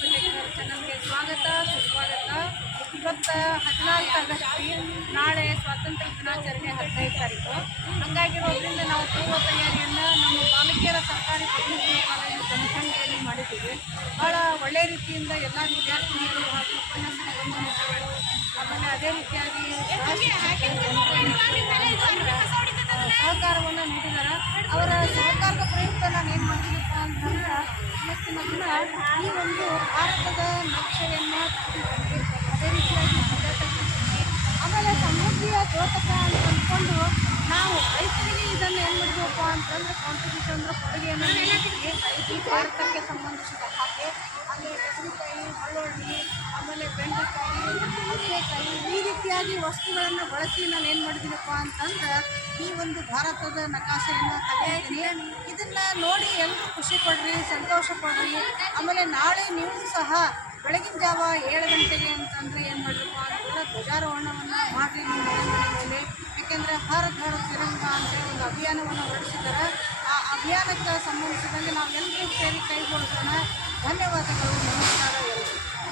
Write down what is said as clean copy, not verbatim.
ಚಾನಲ್ಗೆ ಸ್ವಾಗತ ಸುಸ್ವಾಗತ. ಇವತ್ತು 14 ಆಗಸ್ಟ್, ನಾಳೆ ಸ್ವಾತಂತ್ರ್ಯ ದಿನಾಚರಣೆ 15 ತಾರೀಕು. ಹಂಗಾಗಿರೋದ್ರಿಂದ ನಾವು ಪೂರ್ವ ತಯಾರಿಯನ್ನು ನಮ್ಮ ಬಾಲಕಿಯರ ಸರ್ಕಾರಿ ಪದವಿ ಕಾಲೇಜು ಜನಸಂಖ್ಯೆಯಲ್ಲಿ ಮಾಡಿದ್ದೀವಿ. ಭಾಳ ಒಳ್ಳೆಯ ರೀತಿಯಿಂದ ಎಲ್ಲ ವಿದ್ಯಾರ್ಥಿನಿಯರು ಹಾಗೂ ಉಪನ್ಯಾಸಕರು, ಆಮೇಲೆ ಅದೇ ರೀತಿಯಾಗಿ ಸಹಕಾರವನ್ನು ನೀಡಿದ್ದಾರೆ. ಅವರ ಸಹಕಾರದ ಪ್ರಯುಕ್ತ ನಾನು ಏನು ಮಾಡ್ತೀನಪ್ಪ ಅಂತಂದ್ರೆ ಇವತ್ತಿನ ದಿನ ಈ ಒಂದು ಭಾರತದ ನಕ್ಷೆಯನ್ನು ತೆಗೆದುಕೊಂಡು ಅದೇ ರೀತಿಯಾಗಿ ಆಮೇಲೆ ಸಮೃದ್ಧಿಯ ದ್ಯೋತಕ ಅಂತ ಅಂದ್ಕೊಂಡು ನಾವು ರೈತರಿಗೆ ಇದನ್ನು ಏನು ಮಾಡಬೇಕಪ್ಪ ಅಂತಂದ್ರೆ ಕಾಂಟ್ರಿಬ್ಯೂಷನ್ ಅಂದ್ರೆ ಕೊಡುಗೆಯನ್ನು ನೀಡಿದ್ದೀವಿ. ಈ ಭಾರತಕ್ಕೆ ಸಂಬಂಧಿಸಿದ ಹಾಗೆ ಆಮೇಲೆ ಬದನೆಕಾಯಿ, ಬೆಳ್ಳುಳ್ಳಿ, ಆಮೇಲೆ ಬೆಂಡೆಕಾಯಿ, ಹಸೆಕಾಯಿ ಈ ರೀತಿಯಾಗಿ ವಸ್ತುಗಳನ್ನು ಬಳಸಿ ನಾನು ಏನು ಮಾಡಿದ್ದೀನಪ್ಪ ಅಂತಂದ್ರೆ ಈ ಒಂದು ಭಾರತದ ನಕಾಶೆಯನ್ನು ತೆಗೆದಿದ್ದೀನಿ. ಇದನ್ನು ನೋಡಿ ಎಲ್ಲರೂ ಖುಷಿ ಪಡ್ರಿ, ಸಂತೋಷ ಪಡ್ರಿ. ಆಮೇಲೆ ನಾಳೆ ನೀವು ಸಹ ಬೆಳಗಿನ ಜಾವ 7 ಗಂಟೆಗೆ ಅಂತಂದರೆ ಏನು ಮಾಡಬೇಕು ಅಂತಂದ್ರೆ ಧ್ವಜಾರೋಹಣವನ್ನು ಮಾಡಿ ನಿಮ್ಮ ಮನೆ ಮೇಲೆ. ಏಕೆಂದರೆ ಭಾರತ್ ತಿರಂಗ ಅಂತೇಳಿ ಒಂದು ಅಭಿಯಾನವನ್ನು ಹೊರಡಿಸಿದ್ದಾರೆ. ಆ ಅಭಿಯಾನಕ್ಕೆ ಸಂಬಂಧಿಸಿದಂಗೆ ನಾವು ಎಲ್ಲರೂ ಸೇರಿ ಕೈ ಜೋಡಿಸೋಣ. ಧನ್ಯವಾದಗಳು. ನಮಸ್ಕಾರ ಎಲ್ಲರಿಗೂ.